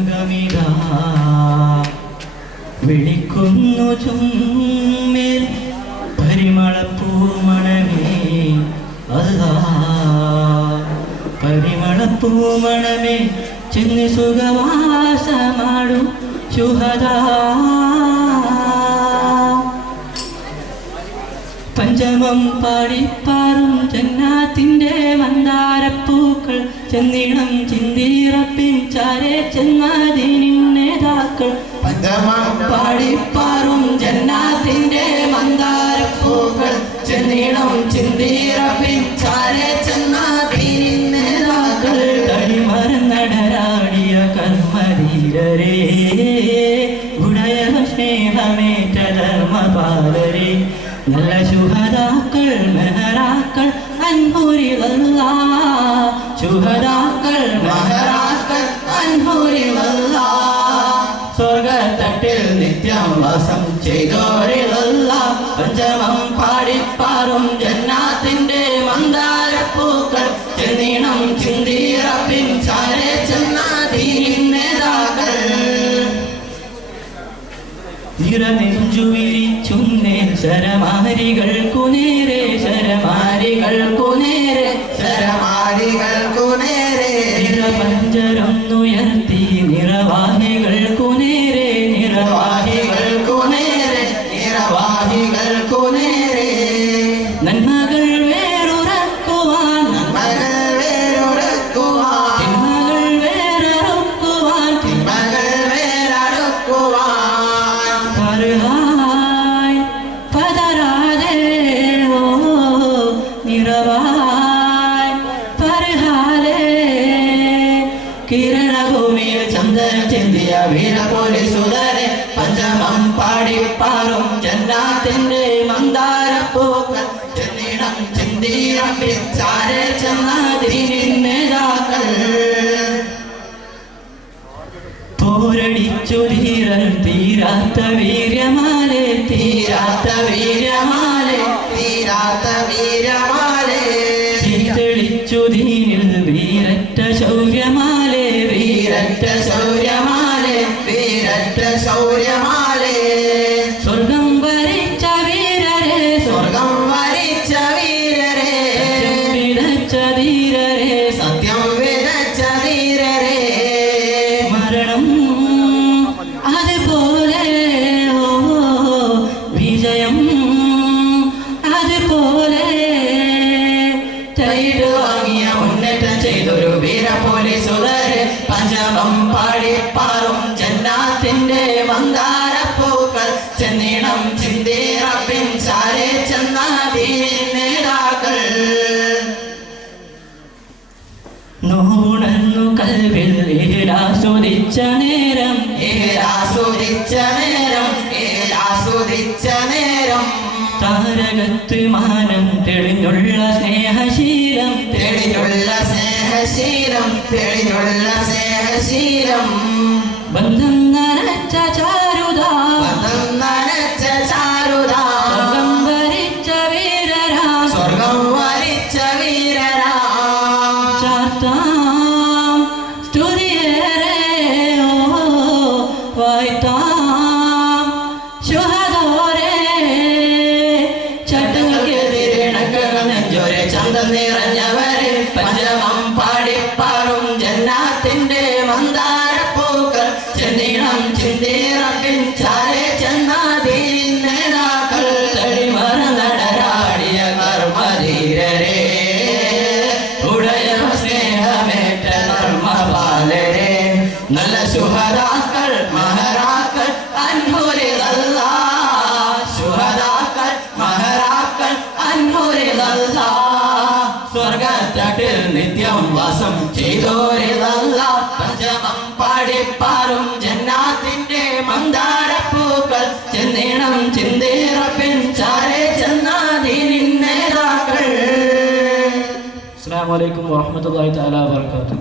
മൃഗമിതാ വിളിക്കുന്നു ചുമ്മേൽ പരിമളപ്പൂമണമേ അല്ലാ പരിമളപ്പൂമണമേ ചെന്ന് സുഖവാസമാടും ശുഹദാ പഞ്ചമം പാടിപ്പാറും ജന്നാത്തിന്റെ മന്ദാരപ്പൂക്കൾ ചെന്നിടം ചിന്തിറപ്പിൻ ചാരെ ചെന്നാദീനിൻ നേതാക്കൾ പഞ്ചമം പാടിപ്പാറും ജന്നാത്തിന്റെ മന്ദാരപ്പൂക്കൾ ചെന്നിടം ചിന്തിറപ്പിൻ ചാരെ ചെന്നാദീനിൻ നേതാക്കൾ തടിമറന്നടരാടിയ കർമ്മധീരരേ ഗുണയവ സ്നേഹമേറ്റ ധർമ്മപാലരേ നല്ല ശുഹദാക്കൾ മെഹറാക്കൾ അൻപൂരിലല്ലാ ശുഹദാക്കൾ മെഹറാക്കൾ അൻപൂരിലല്ലാ സ്വർഗത്തട്ടിൽ നിത്യം വാസം ചെയ്തോരിലല്ലാ പഞ്ചമം പാടിപ്പാറും ജന്നാത്തിന്റെ മന്ദാരപ്പൂക്കൾ ചെന്നീണം ചിന്തിറപ്പിൻ ചാരെ ചെന്നാദീനിൻ നേതാക്കൾ നിറനെഞ്ചുവിരിച്ചുന്നേൽ ശരമാരികൾക്കു നേരെ ശരമാരികൾക്കു നേരെ ശരമാരികൾക്കു നേരെ നിറപഞ്ചരൊന്നുയർത്തി നിറവാഹികൾക്കു നേരെ നിറവാഹികൾക്കു നേരെ നിറവാഹികൾക്കു നേരെ നന്മകൾ വേറുറക്കുവാൻ നന്മകൾ വേറുറക്കുവാൻ തിന്മകൾ വേററുക്കുവാൻ തിന്മകൾ വേററുക്കുവാൻ കിരണഭൂമിയിൽ ചന്ദനം ചിന്തിയ വീരപോലീസുകാരെ പഞ്ചമം പാടിപ്പാറും ജന്നാത്തിന്റെ മന്ദാരപ്പൂക്കൾ ചെന്നിടം ചിന്തിറപ്പിൻ ചാരെ ചെന്നാദീനിൻ നേതാക്കൾ പോരടിച്ചു ധീരൻ തീരാത്ത വീര്യമാലെ തീരാത്ത വീര്യമാലെ തീരാത്ത വീര്യമാലെ തെളിച്ചു ദീനിൽ വീരറ്റ ശൗര്യമാലെ വീരറ്റ ശൗര്യമാലെ വീരറ്റ ശൗര്യമാലെ സ്വർഗം വരിച്ച വീരരെ സ്വർഗം വരിച്ച വീരരെ വിതച്ച ധീരരെ സത്യം വിതച്ച ധീരരെ മരണം അതുപോലെ വിജയം അതുപോലെ വാങ്ങിയ മുന്നേറ്റം ചെയ്തൊരു വീരപോലീസുകാരെ പഞ്ചമം പാടിപ്പാറും ജന്നാത്തിന്റെ മന്ദാരപ്പൂക്കൾ ചെന്നിടം ചിന്തിറപ്പിൻ ചാരെ ചെന്നാദീനിൻ നേതാക്കൾ നോണന്നു കൽവിൽ ഏലാസ്വദിച്ച നേരം ഏലാസ്വദിച്ച നേരം ഏലാസ്വദിച്ച നേരം താരകത്ത് മാനം തെളിഞ്ഞുള്ള സ്നേഹശീലം തെളിഞ്ഞുള്ള സ്നേഹശീലം തെളിഞ്ഞുള്ള സ്നേഹശീലം ബന്ധം നനച്ച ചാരുത ബന്ധം നനച്ച ചാരുത സ്വർഗം വരിച്ച വീരരാ സ്വർഗം വരിച്ച വീരരാ ചാർത്താം സ്തുതിയേറെ വായ്ത്താം ചന്തം നിറഞ്ഞവരെ പഞ്ചമം പാടിപ്പാറും ജന്നാത്തിന്റെ മന്ദാരപ്പൂക്കൾ ചെന്നിടം ചിന്തിറപ്പിൻ ചാരെ ചെന്നാദീനിൻ നേതാക്കൾ തടിമറന്നടരാടിയ കർമ്മധീരരേ ഉടയവ സ്നേഹമേറ്റ ധർമ്മപാലരേ നല്ല ശുഹദാക്കൾ മഹറാക്കൾ അൻപൂരിലല്ലാ ശുഹദാക്കൾ മഹറാക്കൾ അൻപൂരിലല്ലാ സ്വർഗത്തട്ടിൽ നിത്യം വാസം ചെയ്തോരിലല്ല പഞ്ചമം പാടിപ്പാറും ജന്നാത്തിന്റെ മന്ദാരപ്പൂക്കൾ ചെന്നിടം ചിന്തിറപ്പിൻ ചാരെ ചെന്നാദീനിൻ നേതാക്കൾ. അസ്സലാമു അലൈക്കും വറഹ്മത്തുള്ളാഹി തആല വബറകാതുഹു.